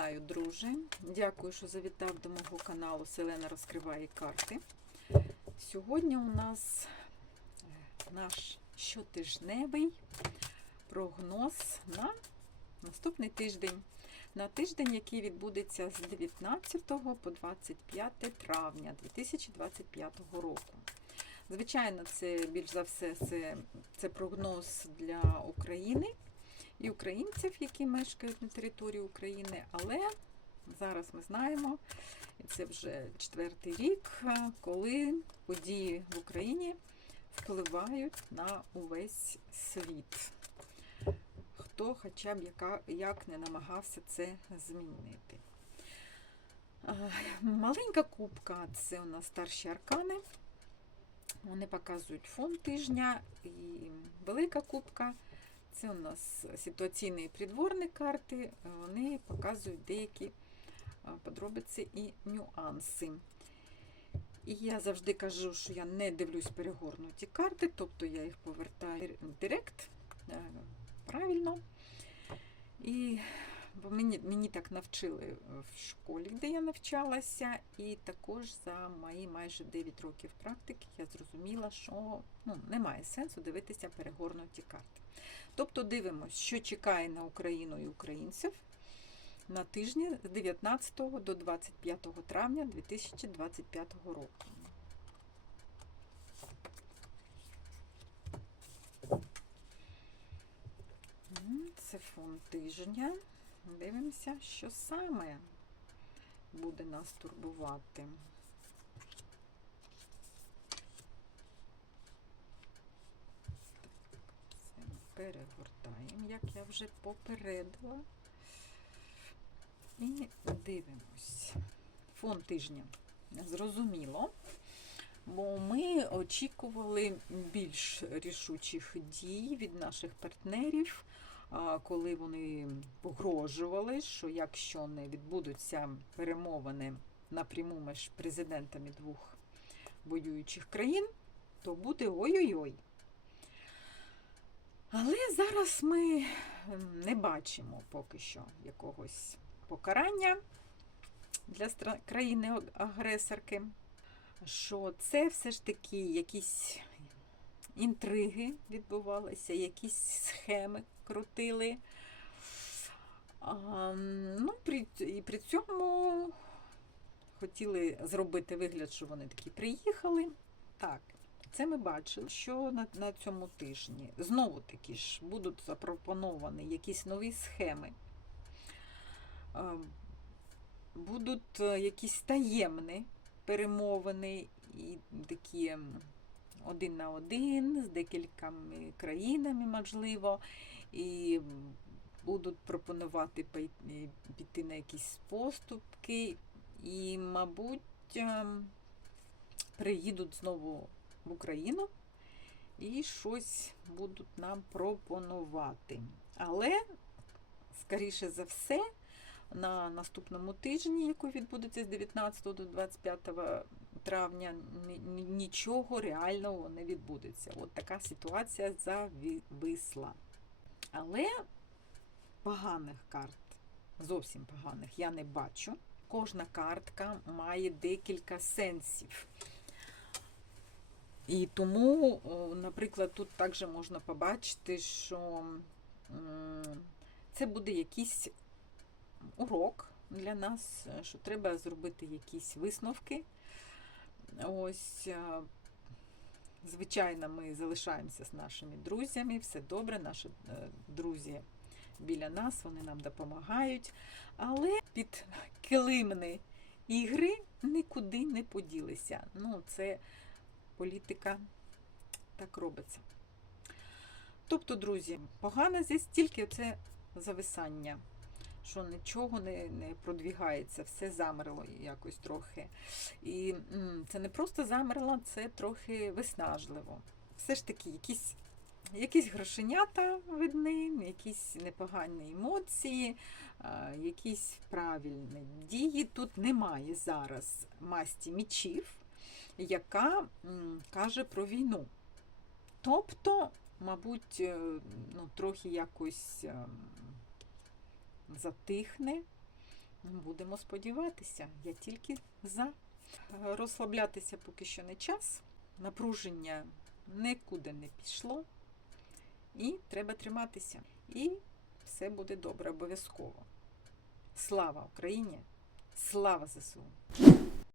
Вітаю, друже! Дякую, що завітав до мого каналу Селена розкриває карти. Сьогодні у нас е, наш щотижневий прогноз на наступний тиждень. На тиждень, який відбудеться з 19 по 25 травня 2025 року. Звичайно, це більш за все це, це прогноз для України і українців, які мешкають на території України, але зараз ми знаємо, і це вже четвертий рік, е, коли події в Україні впливають на увесь світ. Хто хоча б яка, як не намагався це змінити. Е, Маленька кубка це у нас старші аркани. Вони показують фон тижня і велика кубка. Це у нас ситуаційні придворний карти, вони показують деякі подробиці і нюанси. І я завжди кажу, що я не дивлюсь перегорнуті карти, тобто я їх повертаю директ правильно. І бо мені, мені так навчили в школі, де я навчалася, і також за мої майже 9 років практики я зрозуміла, що ну, немає сенсу дивитися перегорнуті карти. Тобто дивимося, що чекає на Україну і українців на тижні з 19 до 25 травня 2025 року. Це фон тижня. Дивимося, що саме буде нас турбувати. Перегортаємо, як я вже попередила. І дивимось. Фон тижня. Зрозуміло. Бо ми очікували більш рішучих дій від наших партнерів коли вони погрожували, що якщо не відбудуться перемовини напряму між президентами двох воюючих країн, то буде ой-ой-ой. Але зараз ми не бачимо поки що якогось покарання для країни-агресорки, що це все ж таки якісь інтриги відбувалися, якісь схеми крутили. А, ну, при, І при цьому хотіли зробити вигляд, що вони такі приїхали. Так, це ми бачили, що на, на цьому тижні знову таки ж будуть запропоновані якісь нові схеми. А, будуть е, якісь таємні перемовини і такі один на один з декількома країнами, можливо, і будуть пропонувати піти на якісь поступки, і, мабуть, ем, приїдуть знову в Україну і щось будуть нам пропонувати. Але, скоріше за все, на наступному тижні, який відбудеться з 19 до 25 травня, нічого реального не відбудеться. От така ситуація зависла. Але поганих карт, зовсім поганих, я не бачу. Кожна картка має декілька сенсів. І тому, наприклад, тут також можна побачити, що це буде якийсь урок для нас, що треба зробити якісь висновки. Ось, звичайно, ми залишаємося з нашими друзями, все добре, наші е, друзі біля нас, вони нам допомагають. Але під килимні ігри нікуди не поділися. Ну, це політика так робиться. Тобто, друзі, погано здесь тільки це зависання що нічого не не продвігається, все замерло якось трохи. І це не просто замерло, це трохи виснажливо. Все ж таки, якісь якісь грошенята видні, якісь непогані емоції, якісь правильні дії. Тут немає зараз масті мічів, яка каже про війну. Тобто, мабуть, е, ну, трохи якось ем, затихне Будемо сподіватися, я тільки за. Розслаблятися поки що не час. Напруження нікуди не пішло. І треба триматися. І все буде добре, обов'язково. Слава Україні! Слава ЗСУ!